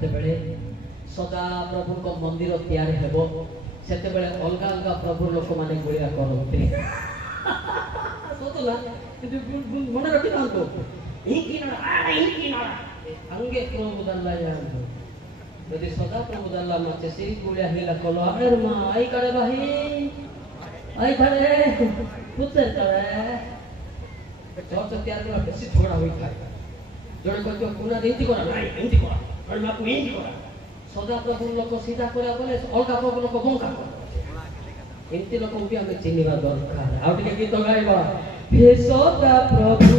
ଯେତେବେଳେ ସଦା ପ୍ରଭୁଙ୍କ ମନ୍ଦିର ତିଆରି ହେବ ସେତେବେଳେ ଅଲଗା ଅଲଗା ପ୍ରଭୁ ଲୋକମାନେ ଗୁଳିଆ କରନ୍ତି ସତଲା ମନେ ରଖିଥାନ୍ତୁ ಹಂಗೆ ಪ್ರಭುದಲ್ಲ ಯಾರು ଯଦି ସଦା ପ୍ରଭୁದಲ್ಲ ମାଛେ ସେଇ ଗୁଳିଆ ହେଲା କଲ ଆରେ ମା ଆଇ କାଳେ ବାହି ଆଇ କାଳେ ପୁତର କାଳେ ଚର୍ଚ୍ଚ ତିଆରି କଲା ବେଶୀ ଝଗଡ଼ା ହୋଇଥାଏ ଜଣେ କହିଥିବ ପୁରା ଏମିତି କରା ନାଇଁ ଏମିତି କରା ଜଣେ ମାକୁ ଏମିତି କରା ସଦା ପ୍ରଭୁ ଲୋକ ସିଧା କରିବା ବୋଲେ ଅଲଗା ପ୍ରଭୁ ଲୋକ ବଙ୍କା କର ଏମିତି ଲୋକଙ୍କୁ ବି ଆମେ ଚିହ୍ନିବା ଦରକାର ଆଉ ଟିକେ ଗୀତ ଗାଇବା ହେ ସଦା ପ୍ରଭୁ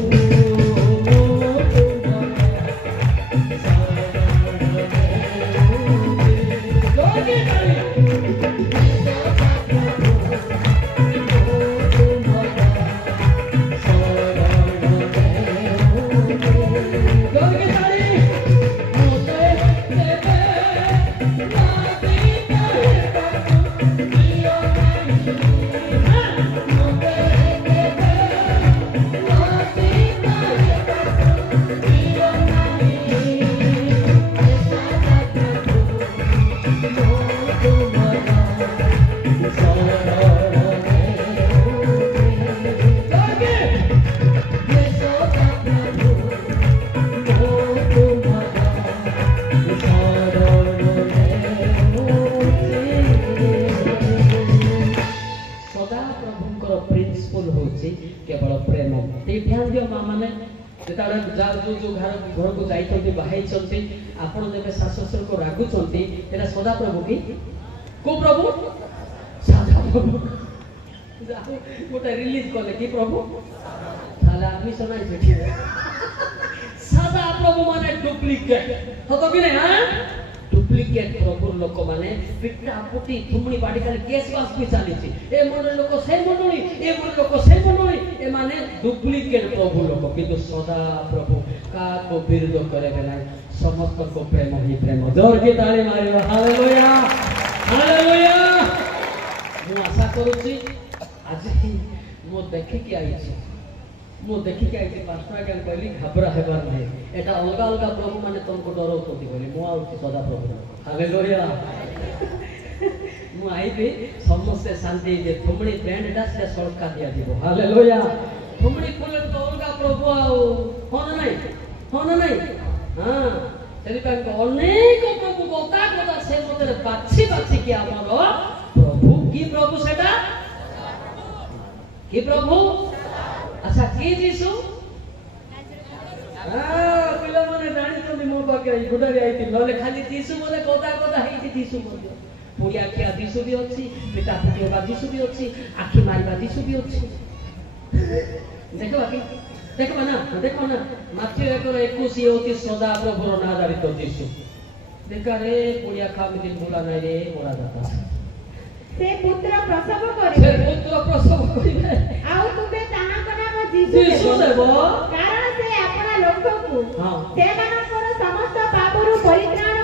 घर को जाइछन्ति बाहाइछन्ति आपण जेबे शासुर को रागुछन्ति एटा सदा प्रभु की को प्रभु सदा प्रभु जाऊ गोटे रिलीज करले की प्रभु ताले आदमी सुनाई छथि सदा प्रभु माने डुप्लीकेट हतो कि नै हां डुप्लीकेट प्रभु लोक माने पिट्टा पुटी थुमणी बाडी खाली केस बास भी चलीछि ए मन लोक से मनोली ए मन लोक से मनोली ए माने डुप्लीकेट प्रभु लोक किंतु सदा प्रभु का को विरोध करे बेला समस्त को प्रेम ही प्रेम जोर की ताली मारिबा हालेलुया हालेलुया मु आशा करूछि आज मो देखि कि आइछि पास्टर के कहली घबरा हेबार नहीं एटा अलग अलग प्रभु माने तुमको डरौतोती बोली मु आउछि सदा प्रभु हालेलुया मु आइबे समस्त शांति जे थुमणी बैंडटा से सड़का दिया दिबो हालेलुया थुमणी फुले तो अलग प्रभु आउ होन नहीं हां सेरि का अनेक प्रभु गोता गोता से मते बाछि कि हमर प्रभु की प्रभु सेटा की प्रभु अच्छा की जीसु पिला माने जानि तो मो पाके गुडरी आइति नले खाली जीसु मोले गोता गोता हेति जीसु मोले पुरिया खिया जीसु भी अछि पिता पुटिया जीसु भी अछि आखि मारिबा जीसु भी अछि देखो ना माथि 1:21 होती सदा प्रभुर नादारित जीसु देखा रे पुरिया खामी दिन भूला नहीं रे मोरा जाता से पुत्र प्रसव करिवे आउ तुबे ताना नाम जीसु देबो कारण से आपना लोककु से मानकर समस्त पापरु परित्राण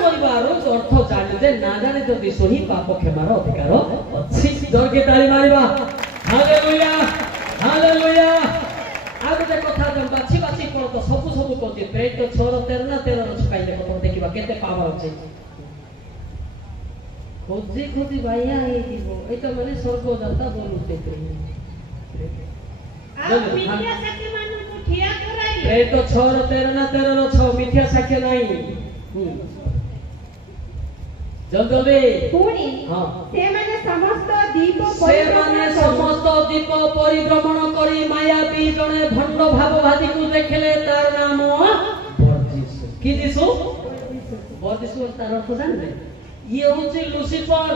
करिबारो अर्थ जानि जे नादारित जीसु ही पाप क्षमार अधिकार अछि जोर के ताली मारिबा हालेलुया हालेलुया आगे जे कथा जम बाछि कोन तो सब कहते पेट 6:13 छकाइले कथा देखिबा केते पावर अछि खोजी भाइया हे दिबो एटा माने स्वर्गदाता बोलुते आ मिथ्या साक्ष्य मानु को ठिया कराई पेट 6:13 मिथ्या साक्ष्य नाही जल्दी पुणी हां से माने समस्त दीप परिभ्रमण करी मायावी जने भंड भाववादी को देखले तार नाम बर्जिसु की दिसु बर्जिसु तार अर्थ जानले ये होचे लुसिफर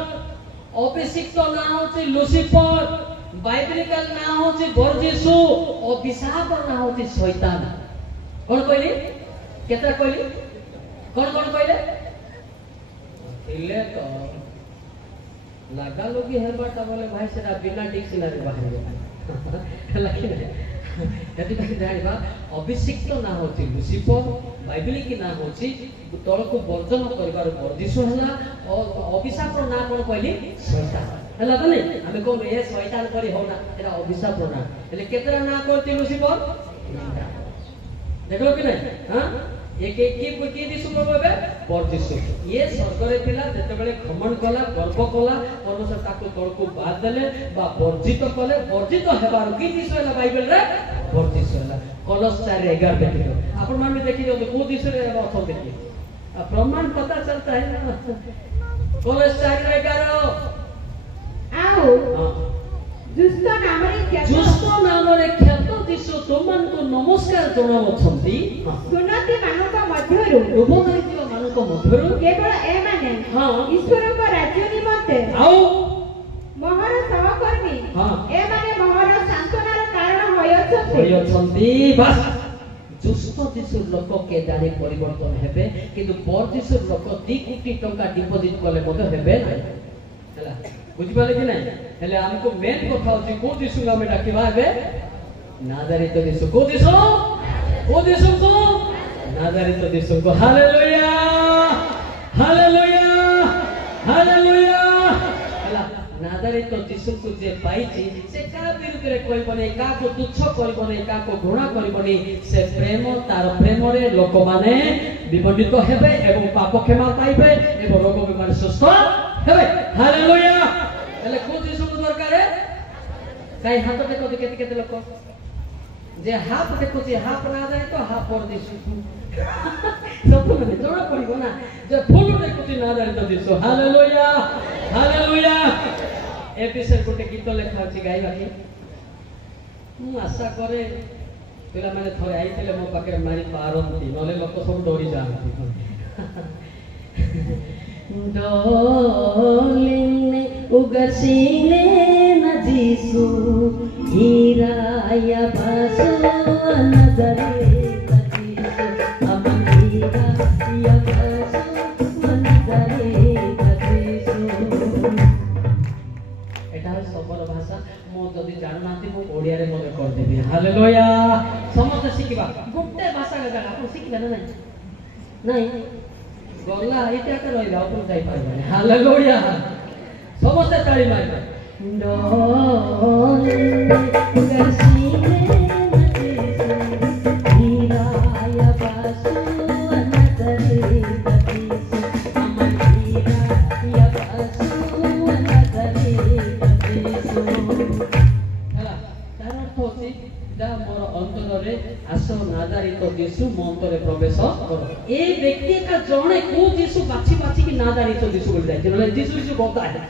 अभिषिक्त ना होचे लुसिफर बाइबलिकल ना होचे बर्जिसु अभिशाप ना होचे शैतान कोन कहली केतरा कहली कोन कहले इले तो लगा लोगी हेबाटा बोले भाई सेरा बिना डिक्शनरी बाहर लेकिन यदि भाई जानिबा अभिषिक्त ना होची लुसिफर बाइबल की ना होची तळ को वर्जन करबार बर्जिसु हला और अभिशाप ना कोन कहली शैतान हला त नै हमें कोन ए शैतान करी होना एरा अभिशाप ना એટલે કેતરા ના કરતી લુસિફર देखलो कि नहीं हां एक की दिशु प्रभु एबे बर्जिसु ये स्वर्ग रे थिला जते बेले खमन कला गर्व कला परमेश्वर ताको तळकु बाद देले बा वर्जित कले वर्जित हेबार की दिशु हैला बाइबल रे बर्जिसु हैला कलस 4:11 देखियो आपण मान देखि जो को दिशु रे अथ देखि प्रमाण पता चलता है ना कलस 4:11 आओ जुष्ट नामरे ख्यात दिशु तुमन को नमस्कार जणावछंती सुनति मानक मध्यरु उपकारिता मानक मध्यरु केवल ए माने ईश्वर को राज्य निमंते आओ महर सहकर्मी ए माने महर सांत्वनार कारण होयछंती बस जुष्ट दिशु लोक के दारे परिवर्तन हेबे किंतु बर दिशु लोक 2 कोटी टका डिपॉजिट कले मते हेबे नै हला बुझि पाले कि नै हेले हमको मेन कथा होची को दिशु नामे डाकिबा हेबे नाजारित दिशु को दिशु को नाजारित दिशु को हालेलुया हालेलुया हालेलुया हला नाजारित दिशु को जे पाइछि से का विरुद्ध रे कोइ बने का को तुच्छ कोइ बने का को घृणा करि बने से प्रेम तार प्रेम रे लोक माने विमोचित हेबे एवं पाप क्षमा पाइबे एवं रोग बीमार सुस्थ हेबे हालेलुया हेले को दिशु दरकार है काई हाथ देखो केते केते लोक जे हाफ देखो जे हाफ ना जाए तो हाफ पर दिसु सब में जोड़ा पड़िबो ना जे फुल देखो जे ना जाए तो दिसु हालेलुया हालेलुया एपिसोड गोटे गीत लेखा अछि गाइबा की मु आशा करे पिला माने थरे आइतले मो पाके मारी पारंती नले लोक सब डोरी जांती डोलिने उगसिले न जीसु हीराया बासु नजरे तजीसु अमन हीराया बासु नजरे तजीसु एटा सबल भाषा मो जदी जाननाती मो ओडिया रे मने कर देबी हालेलुया समस्त शिखिबा गुटे भाषा के जागा आपण शिखिबा ना नहीं गल्ला एटा के रहिला आपण जाई पाइबा हालेलुया समस्त ताली मारबा डोले गरसीले नजीसु हीराया बासु नजरे तजीसु अमन हीराया बासु नजरे तजीसु हला तार अर्थ होची दा मोर अंतर रे आसो नादारित दिसु मंतरे प्रवेश करो ए व्यक्ति का जणे को दिसु बाछि बाछि की नादारित दिसु बोल जाय जने दिसु बता है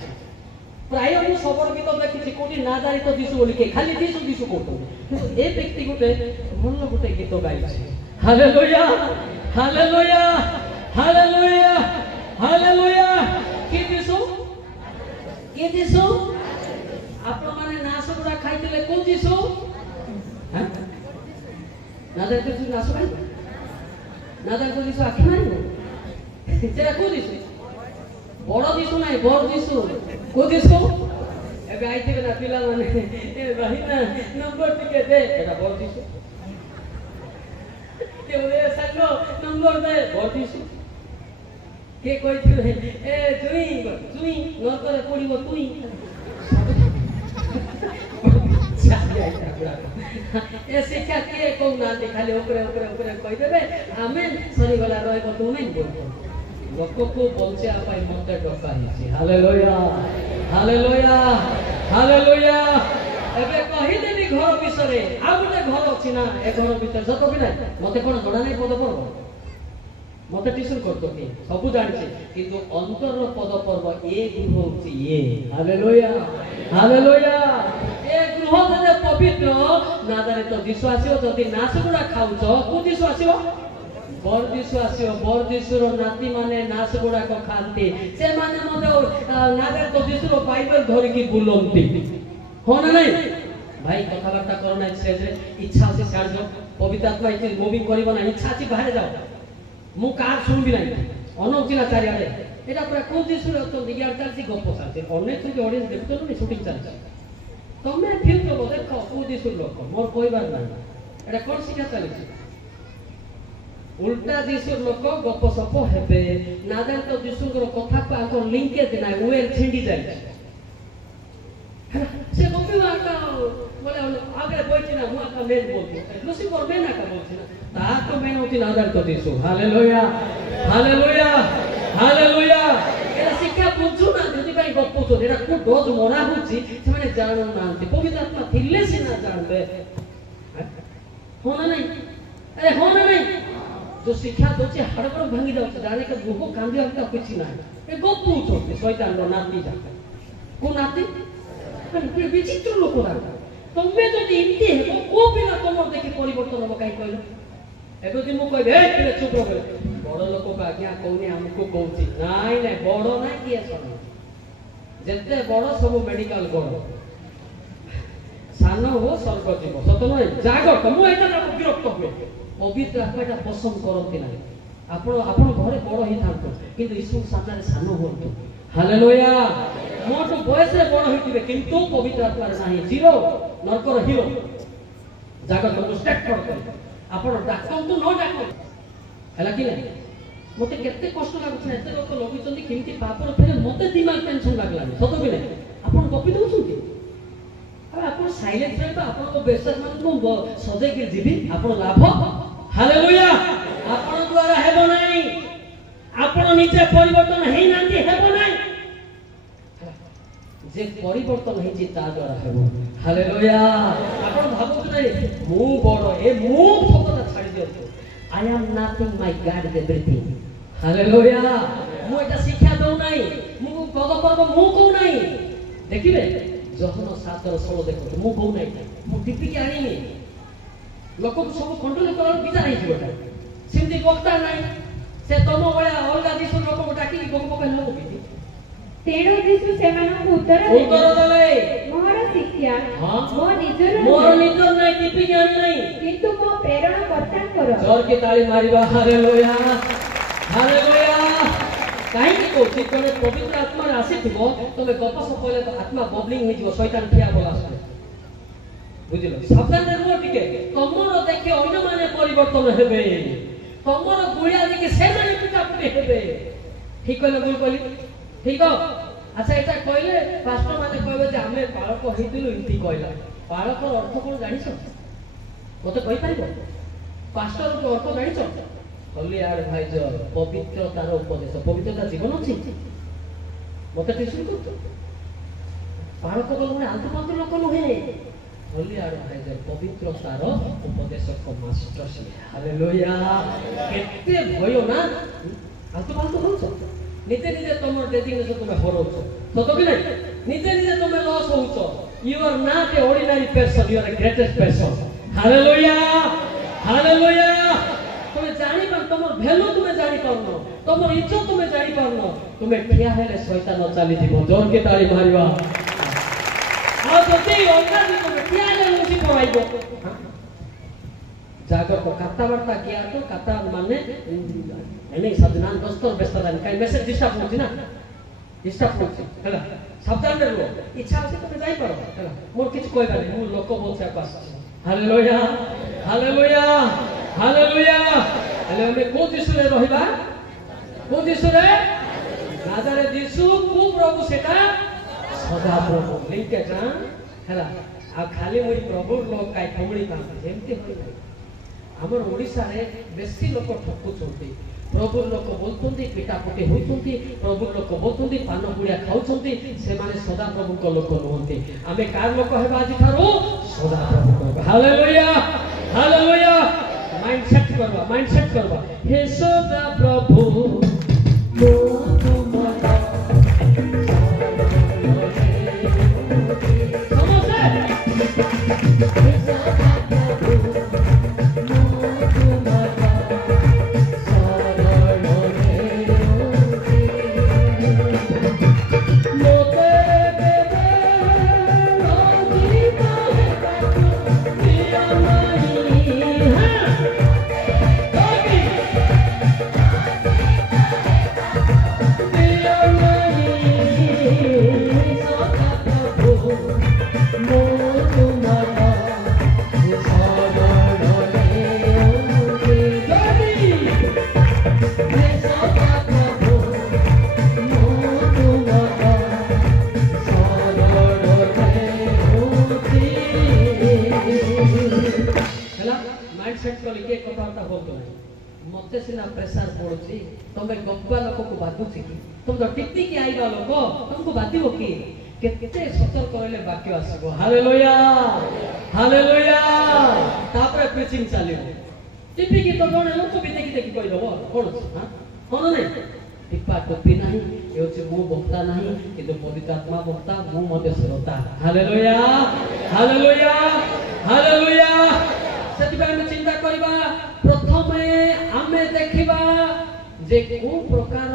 प्राय मु सबर गीत देखि कोठी नादारित दिसु बोली के खाली दिसु कोठो ए व्यक्ति गोटे मन गोटे गीत गाइ छै हालेलुया हालेलुया हालेलुया हालेलुया की दिसु आपण माने नास गुडा खाइतले को दिसु हां नादारित दिसु नास खाइ नादारित दिसु आखि मारिबो सेरा को दिसु बड़ दिसु नाही बर दिसु को दिसु एबे आइते ना पिला माने ए रहिना नंबर टिके दे एटा बर दिसु के ओए संग नंबर दे बर दिसु के कहिथिले ए जुई न करे पडिबो तुई ए शिक्षा के को ना खाली ओकरे कहि देबे आमेन सरी वाला रहबो तुमे बोलतो लोक को बंचा पाई मते डका हिसी हालेलुया हालेलुया हालेलुया एबे कहि देबी घर विषय आ गोटे घर अछि ना ए घर भीतर सत कि ना मते कोन जोडा नै पद पर्व मते ट्यूशन करतो कि सब जानि किंतु अंतर पद पर्व ए गुण होछि ए हालेलुया हालेलुया ए गृह जे पवित्र नादारे तो विश्वासी जदि नास गुडा खाउछ को विश्वासी बर दिसुर नाती माने नास गुडा को खाती से माने मते नादारे तो दिसुर बाइबल धरि की बुलंती हो ना नहीं भाई कथा बार्ता करना से इच्छा से सार जो पवित्र आत्मा इच्छा मूविंग करबो ना इच्छा से बाहर जाओ मु कार सुनबी नाही अनौचिना चारियाडे एटा पूरा को दिसुर तो दिगार चालसी गप चालसी अनेक के ऑडियंस देखतो नि शूटिंग चालसी तमे फील करबो देखो को दिसुर लोक मोर कहबार नाही एटा कोन शिक्षा चालसी उल्टा दिसुर लोक गप सप हेबे नादान तो दिसुर कथा को आको लिंकेज ना वेल छिंडी जाय से गपी वाका बोले आगे बैठिना मु आका मेन बोलतो लुसी पर मेन आका बोलछिना ତାକୁ ମେନ୍ ହଉଛି ନାଦାର ଦିଶୁ। Hallelujah hallelujah hallelujah. ଏଟା ଶିକ୍ଷା ବୁଝୁନାହାନ୍ତି, ସେଥିପାଇଁ ଗପୁଛନ୍ତି। ଏଟା କୋଉ ଡୋଜ ମରା ହଉଛି ସେମାନେ ଜାଣୁନାହାନ୍ତି। ପବିତ୍ର ଆତ୍ମା ଥିଲେ ସିନା ଜାଣବେ। ହଁ ନା ନାଇଁ? ଆରେ ହଁ ନା ନାଇଁ? जो शिक्षा दौर हाड़गड़ भांगी जाऊँ जाने के मुह कांदिया किसी ना ए गपुଛନ୍ତି शैतान नाती जाता को नाती विचित्र लोक तुम्हें जब इमती है को पिला तुम देखी परिवर्तन हम कहीं कहल एवं मुझे कहबे चुप रहे बड़ लोक को आज्ञा कहूनी आमको कहूँ नाई ना बड़ ना किए सन जिते बड़ सब मेडिकल गड़ सान हो स्वर्ग जीव सत ना जागत मुझे विरक्त हुए पवित्र आत्मा एटा पसंद करती ना आपण घरे बड़ ही था किंतु यीशु सामने सान हुंतु। हालेलुया। मोटू बयस रे बड़ होइतिबे किंतु पवित्र आत्मा रे नाही जीरो नरकर हिरो जागत को स्टेट कर कर आपण डाकंतु न डाक हला कि नहीं मते केते कष्ट लागुछ एते लोक लगिचंदी किंति पापर फेरे मते दिमाग टेंशन लागलानी सतो कि नहीं आपण गपि दउछुंती अब आपण साइलेंट रहे तो आपण को बेसर मान को सजे के जीवी आपण लाभ। हालेलुया। आपण द्वारा हेबो नाही आपण निजे परिवर्तन हेई नांती हेबो नाही जे परिवर्तन हेची ता द्वारा हेबो। हालेलुया। आपण भाबो नाही मु बड़ ए मु सबटा छाडी दियो I am nothing my God is everything. Hallelujah. मु एटा शिक्षा दउ नाही मु पद पर्व मु कहू नाही देखिबे जहन 7:16 देखो मु कहू नाही मु टिपी के आनी लोक को सब कंट्रोल कर बिचार ही जीवटा सिंधी वक्ता नाही से तम बळा अलगा दिस लोक को डाकी गोग पकन लोक बिती तेणु दिसु सेमानक उत्तर देले मोर शिक्षा मोर निजर नाही टिपी के आनी नाही किंतु मो प्रेरणा करता करो जोर के ताली मारिबा। Hallelujah hallelujah. काहे कि कोची कोने पवित्र आत्मा आसीथिबो तमे गप सपले तो आत्मा बबलिंग हे जिवो शैतान ठिया बोला आसे बुझिलो सावधान रहबो टिके तमरो देखि अन्य माने परिवर्तन हेबे तमरो गुळिया देखि से माने पिटापटी हेबे ठीक कहले बोल कहली ठीक हो। अच्छा एटा कहले पास्टर माने कहबे जे हमें बालक हेतिलु इति कहला बालकर अर्थ कोन जानि छ मते कहि पारिबो पास्टर को अर्थ जानि छ हल्ली यार भाई जो पवित्रतार उपदेश पवित्रता जीवन अछि मते टिसन करतो बालक तो माने आंतु पांतु लोक नहे हल्ली यार भाई जो पवित्रतार उपदेशक मास्टर से। हालेलुया। केते भयो ना आंतु पांतु होछ निजे निजे तमर डेजिग्नेशन तुमे हरोछ सतो कि नहीं निजे निजे तुमे लॉस होछ you are not a ordinary person you are a greatest person. Hallelujah hallelujah. तुमे जानि पर तमर वैल्यू तुमे जानि परनो तमर इज्जत तुमे जानि परनो तुमे ठिया हेले शैतान चाली दिबो जोर के ताली मारिबा आ जति ओका दि तुमे ठिया हेले लुसी पराइबो जागर को कथा वार्ता किया तो कथा माने एने सजनान दोस्तर व्यस्तता काई मेसेज डिस्टर्ब होछि ना डिस्टर्ब होछि हला सावधान रहबो इच्छा होछि तुमे जाई परबो हला मोर किछ कहबा नै मु लोक बोलछे पास। Hallelujah hallelujah hallelujah. हेले हमें को दिसु रे रहिबा को दिसु रे नाजारे दिसु को प्रभु सेटा सदा प्रभु लिंके जान हला आ खाली मोई प्रभु लोक काई ठमड़ी काम जेमति होई नै हमर ओडिसा रे बेसी लोक ठक्कु छथि प्रभु लोक बोलतोंती पिटापटी होइतोंती प्रभु लोक बोलतोंती पान गुड़िया खाउछोंती से माने सदा प्रभु को लोक नहंती आमे कार लोक हेबा आज थारो सदा प्रभु को। Hallelujah hallelujah. माइंडसेट करवा हे सदा प्रभु मो तुमरा समझे हे सदा प्रभु प्रेशर पड़ुची तुम गप्पा लोक को बाधुची कि तुम तो टिकटिक आइबा लोक तुमको बाधिबो कि केते सतर्क रहले वाक्य आसीबो हालेलुया हालेलुया तापर प्रीचिंग चलिबो टिकटिक तो जने लोक भी देखि कहि दबो कोन हां कोन नै टिप्पा टोपी नहीं ये होचे मु वक्ता नहीं किंतु पवित्र आत्मा वक्ता मु मते श्रोता हालेलुया हालेलुया हालेलुया सेति हम चिंता करबा प्रथमे आमे देखिबा जे को प्रकार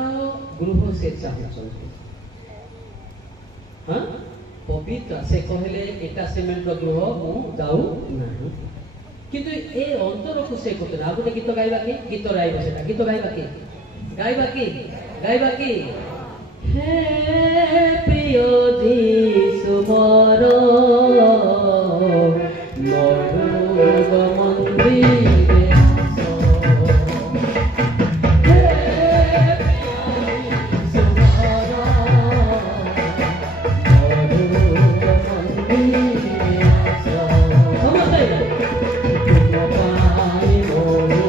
गृह से चाहछन्ती हां पवित्र से कहले एटा सीमेंट रो गृह मु जाऊ नहीं किंतु ए अंतर को से कोते ना गोटे गीत गाइबा की गीत गाइबा सेटा गीत गाइबा की हे प्रिय जीसु मोर मरुग मंदिरे आसो हे प्रिय जीसु मोर मरुग मंदिरे आसो समझते तुम पाई मोरे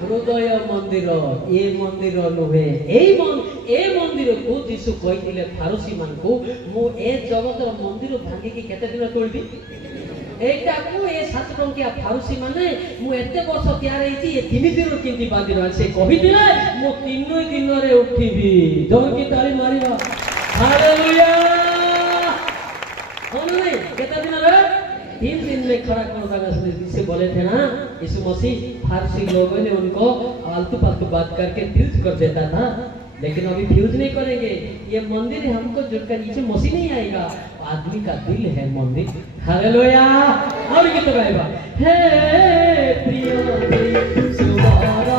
हृदय मंदिर ए मंदिर नुहे ए मंदिर को जीसु कहिथिले फारसी मान को मु ए जगतर मंदिर भांगी की केते दिन तोलबी एटा को ए 7 टंकिया फारसी माने मु एते वर्ष तयार हेची ए 3 दिन किंती बांदिर से कहिथिले मु 3 दिन रे उठिबी जोर की ताली मारिबा हालेलुया होने केते दिन रे 3 दिन में खड़ा कर देगा से बोले थे ना यीशु मसीह फारसी लोगों ने उनको आलतू फालतू बात करके फ्यूज कर देता था लेकिन अभी फ्यूज नहीं करेंगे ये मंदिर हमको जुड़कर नीचे मसीह नहीं आएगा आदमी का दिल है मंदिर हालेलुया और गीत गाएगा हे प्रिय सुवारा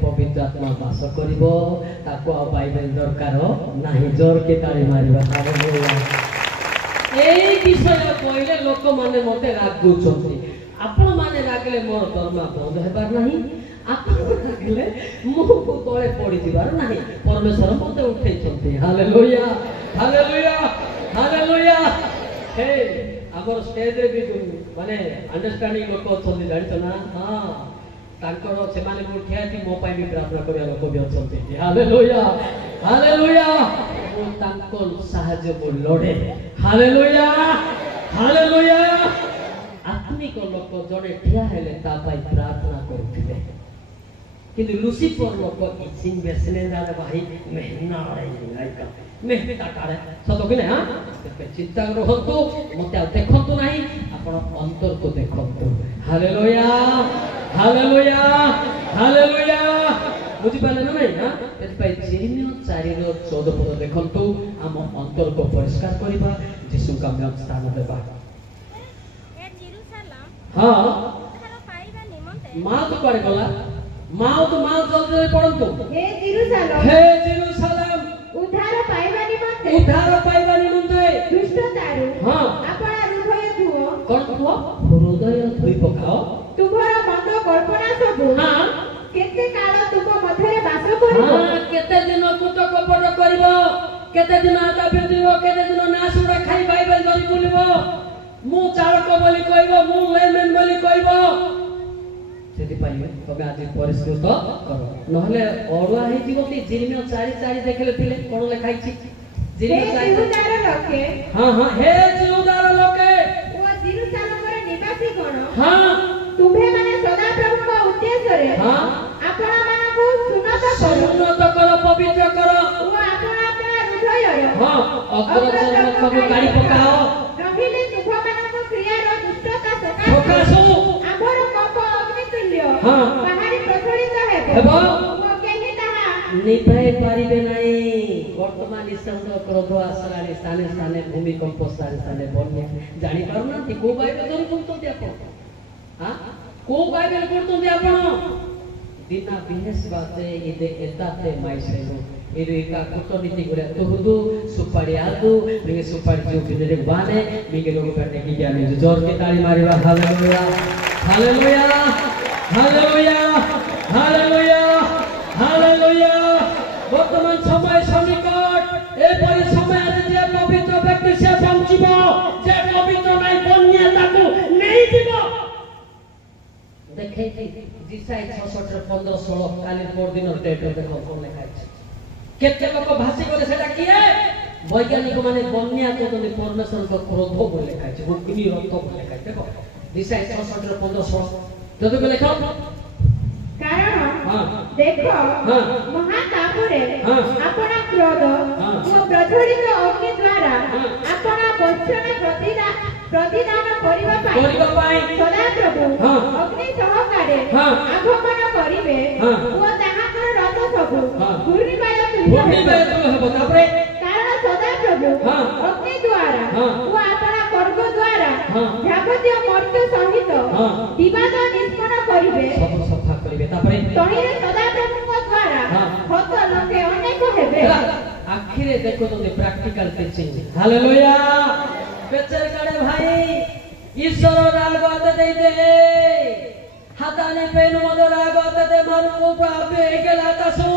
पवित्र आत्मा वास करिवो ताको आ बाइबल दरकार नाही जोर के ताली मारिबा हालेलुया एई विषय कहले लोक माने मते रागुछंती आपण माने रागले मोर दरमा बंद हेबार नाही आपण रागले मु को तळे पड़ी दिबार नाही परमेश्वर मते उठैछंती हालेलुया हालेलुया हालेलुया हे हमर स्टेज रे भी माने अंडरस्टैंडिंग लोक अछंती जानितो ना हां तांकरो से माने मु ठियाती मो पाई भी प्रार्थना करिया लोक भी अछंती हालेलुया हालेलुया मु तांको सहाय्य को लोडे हालेलुया हालेलुया आत्मिक लोक जने ठिया हेले ता पाई प्रार्थना करथिले किंतु लुसिफर लोक इचिंग बेसने दादा भाई मेहना लाइका मेहना कारे सतो कि ना चिंता रहंतु मते देखंतु नाही आपण अंतर को देखंतु हालेलुया हालेलुया हालेलुया बुझी पाले ना नहीं हां एतपाई जेनियो 4:14 पद देखंतु हम अंतर को परिष्कार करिबा यीशु का नाम स्थान देबा ए जेरूशलेम हां तारो पाइबा निमंते माल तो करे गला माउथ जल्दी पढ़ंतु। हे जेरूशलेम उद्धार पाइबा निमंते दुष्टतारु आपन हृदय धुओ कोन धुओ हृदय धुई पकाओ तुमरा मत कल्पना सब केते काल तुम मध्यरे वास करिवो केते दिन कुट कपट करिवो केते दिन आता बेदिवो केते दिन नासुडा खाई बाइबल धरि बुलिवो मु चालक बोली कहबो मु लेमन बोली कहबो सेति पाइबे तबे आज परिष्कृत करो नहले अरुआ हे जीवती जिरमिया 4:4 देखले थिले कोन लिखाई छी जिरमिया 4 लोके हे जिहुदार लोके ओ जेरूशलेमर निवासी कोन तुम्हे माने सदा प्रभु को उद्देश्य रे आपन मानको सुन्नत करो पवित्र करो ओ आपन हृदय रे अग्रचरण सब गाड़ी पकाओ रहिले तुम मानको क्रिया रो दुष्टता सकासो आभर कप अग्नि तुल्य बाहरी प्रज्वलित हेबो ओ केहि ताहा निभाई पारिबे नाही वर्तमान निसंग क्रोध आसराणी स्थाने स्थाने भूमिकंप स्थाने बन्या जानि पारुना कि को बाइबल धरि पढुछन्ति आपण को बाइबल पढुछन्ति आपण दिना बिहेस बाते इदे एताते माइसेनो इदे का कुटनीति गुरे तुहुदु सुपारी आदु मिगे सुपारी जो बिदे बाने मिगे लोग करने की ज्ञान जोर की ताली मारिबा hallelujah hallelujah hallelujah hallelujah hallelujah वर्तमान समय सन्निकट ए परि समय जे पवित्र व्यक्ति से बंचिबो जे पवित्र नै बन्या ताकू नै दिबो देखे जिसाई 6:15-16 काली पोर दिन डेट देखो कोन लिखा है केते लोक भाषी गले सेटा किए वैज्ञानिक माने बन्या तो परमेश्वर को क्रोध बोल लिखा है अग्नि रथ बोल लिखा है देखो जिसाई 6:15-16 जब को लिखो कारण देखो महातापुरे अपना क्रोध वो प्रज्वलित अग्नि द्वारा अपना वचन प्रतिदान करिवा पाई सदा प्रभु अग्नि सहकारे आगमन करिवे वो ताहाकर रथ सब घूर्णिबाय हेबो तापरे कारण सदा प्रभु अग्नि द्वारा वो अपना कर्म द्वारा जागतिक मर्त्य सहित विवाद निष्पन्न करिवे सब सफा करिवे तापरे तहिरे सदा प्रभुଙ୍କ द्वारा हत लोके अनेक हेबे आखिरे देखो तो प्रैक्टिकल टीचिंग हालेलुया बेचर काडे भाई ईश्वर राग आते दे हाताने पेन मद राग आते दे मानु प्राप्य गेला तासु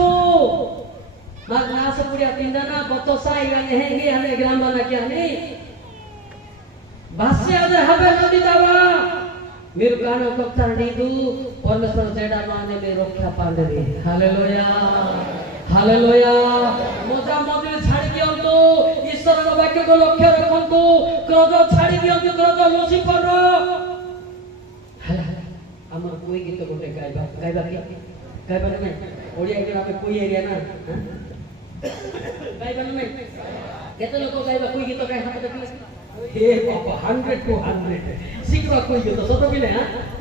माग नास पुडिया तिंदना बतो साई गाने हेंगी हने ग्राम बना क्या नहीं भाष्य आदे हबे नदी दावा मेरे कानो कप्तार नीदू परमेश्वर जेडा माने में रक्षा पांडे रे हालेलुया हालेलुया मोजा मदिर छाड़ी दियंतु ईश्वर रो वाक्य को लक्ष्य रखंतु क्रोध छाड़ी दियंतु क्रोध लुसिफर हमर कोई गीत गोटे गाइबा की गाइबा नहीं ओडिया के आपे कोई एरिया ना गाइबा नहीं केते लोग गाइबा कोई गीत गाय हाथ देखले हे बाबा 100 to 100 शीघ्र कोई गीत सत कि ना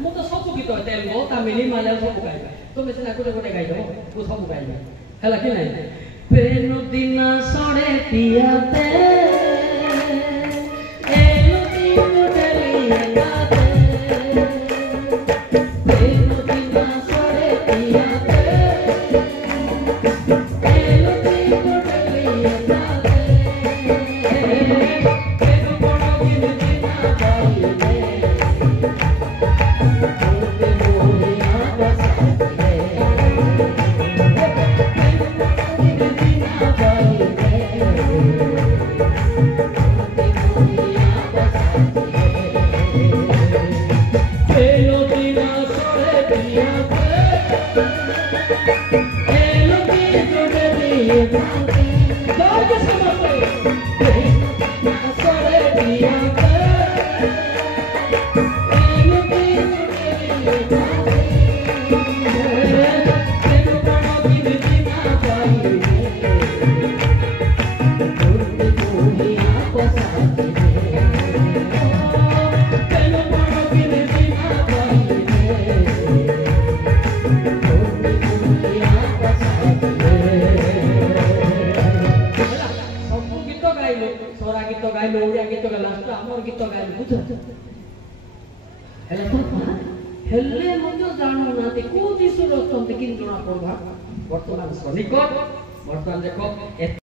मु तो सब गीत तेलुगु तमिल मलयालम सब गाइबा तुम सिना कोटे कोटे गाइबो तू सब गाइबा हला कि नहीं पेनु दिन सड़े पियाते एनु दिन डलिया गाते पेनु दिन सड़े पियाते एनु दिन डलिया गाते पेनु बड़ दिन दिना बाईले ओते मोरिया बसाते हेले मध्य जाणु नाते को दिसु रचंते किन जणा पड़बा वर्तमान सनिकट वर्तमान देखो